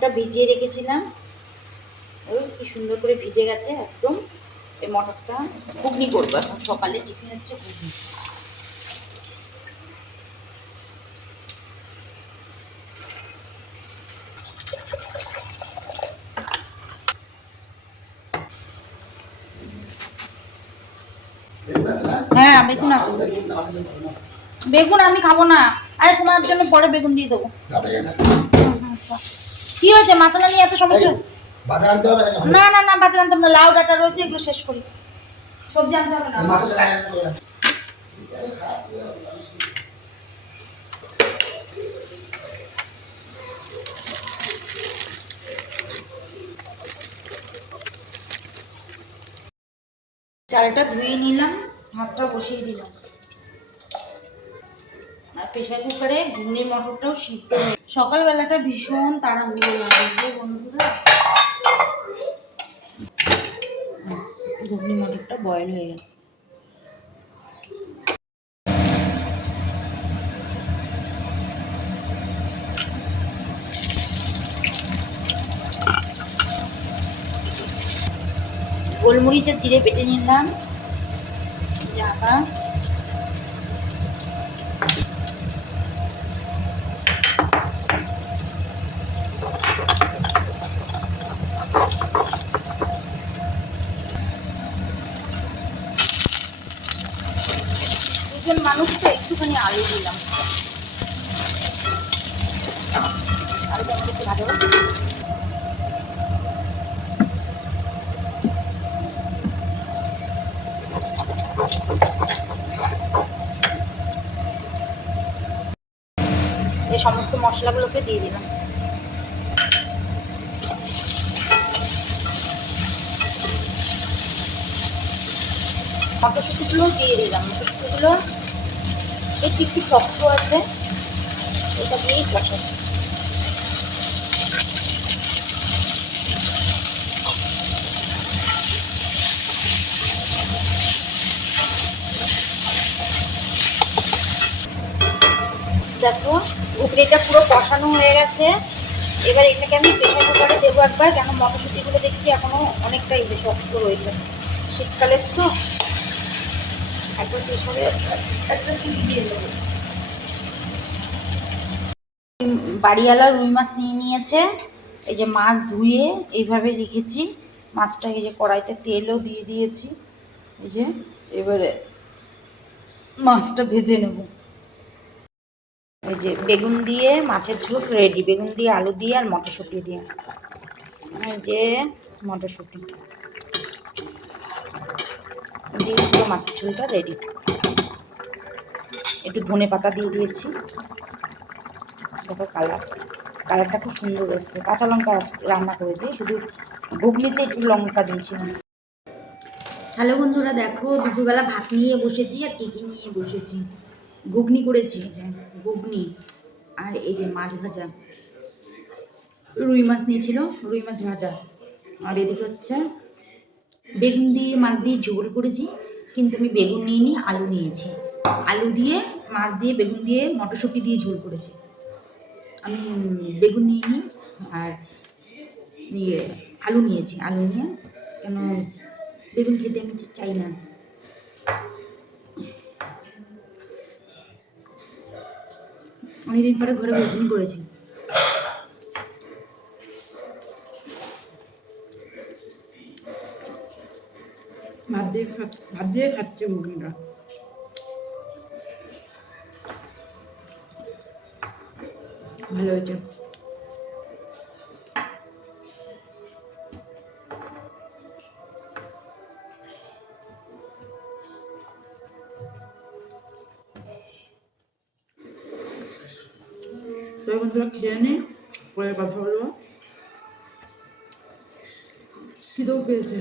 ওটা ভিজিয়ে রেখেছিলাম, ওই কি সুন্দর করে ভিজে গেছে একদম। এই মটরটা ঘুগনি করবো এখন, সকালে টিফিন হচ্ছে ঘুগনি। হ্যাঁ বেগুন আছে, বেগুন আমি খাবো না। আরে তোমার জন্য পরে বেগুন দিয়ে দেবো। কি হয়েছে মাছলা নিয়ে এত সমস্যা? না না না বাজার আনতে না, লাউ ডাটা রয়েছে, এগুলো শেষ করি। সবজি আনতে হবে না। চালটা ধুয়ে নিলাম, ভাতটা বসিয়ে দিলাম, আর প্রেশার কুকারে ঘুগনির মটরটাও সিদ্ধ। সকালবেলাটা ভীষণ তাড়াহুড়ো লাগে বন্ধুরা। ঘুগনি মটরটা বয়েল হয়ে গেছে। গোলমরিচের জিরে বেটে নিলাম, আদা, দুজন মানুষ তো একটুখানি আলু দিলাম। আলুটা একটু ভালো এই সমস্ত মশলাগুলোকে দিয়ে দিলাম। মটরশুঁটিগুলো দিয়ে দিলাম। মটরশুঁটিগুলো একটু একটু শক্ত আছে, এটা দিয়েই কষাচ্ছি। দেখো ঘুগনিটা পুরো কষানো হয়ে গেছে। এবার এটাকে আমি প্রেশার কুকারে দেবো একবার, কেন মটরশুঁটিগুলো দেখছি এখনো অনেকটাই শক্ত রয়েছে, শীতকালের তো। একবার প্রেশারে একটা সিটি দিয়ে দেবো। বাড়িওয়ালা রুই মাছ নিয়ে নিয়েছে, এই যে মাছ ধুয়ে এইভাবে রেখেছি। মাছটা এই যে কড়াইতে তেলও দিয়ে দিয়েছি, এই যে এবারে মাছটা ভেজে নেব। এই যে বেগুন দিয়ে মাছের ঝোল রেডি, বেগুন দিয়ে আলু দিয়ে আর মটরশুঁটি দিয়ে। এই যে মটরশুঁটি দিয়ে পুরো মাছের ঝোলটা রেডি। একটু ধনে পাতা দিয়ে দিয়েছি, দেখো কালারটা খুব সুন্দর এসছে। কাঁচা লঙ্কা রান্না করেছি, শুধু ঘুগনিতে একটু লঙ্কা দিয়েছিলাম। হ্যালো বন্ধুরা, দেখো দুপুরবেলা ভাত নিয়ে বসেছি, আর কী কী নিয়ে বসেছি। ঘুগনি করেছি, যে ঘুগনি, আর এই যে মাছ ভাজা, রুই মাছ নিয়েছিল, রুই মাছ ভাজা। আর এদিকে হচ্ছে বেগুন দিয়ে মাছ দিয়ে ঝোল করেছি, কিন্তু আমি বেগুন নিইনি, আলু নিয়েছি। আলু দিয়ে মাছ দিয়ে বেগুন দিয়ে মটরশুঁটি দিয়ে ঝোল করেছি। আমি বেগুন নিইনি, আর ইয়ে আলু নিয়েছি। আলু নিয়ে, কেন বেগুন খেতে আমি চাই না। অনেকদিন পরে ঘরে বেগুন করেছি। ভাত দিয়ে খাচ্ছে বেগুনটা। ভালো হয়েছে। তো বন্ধুরা খেয়ে নিই, পরে কথা বলবো। খিদেও পেয়েছে।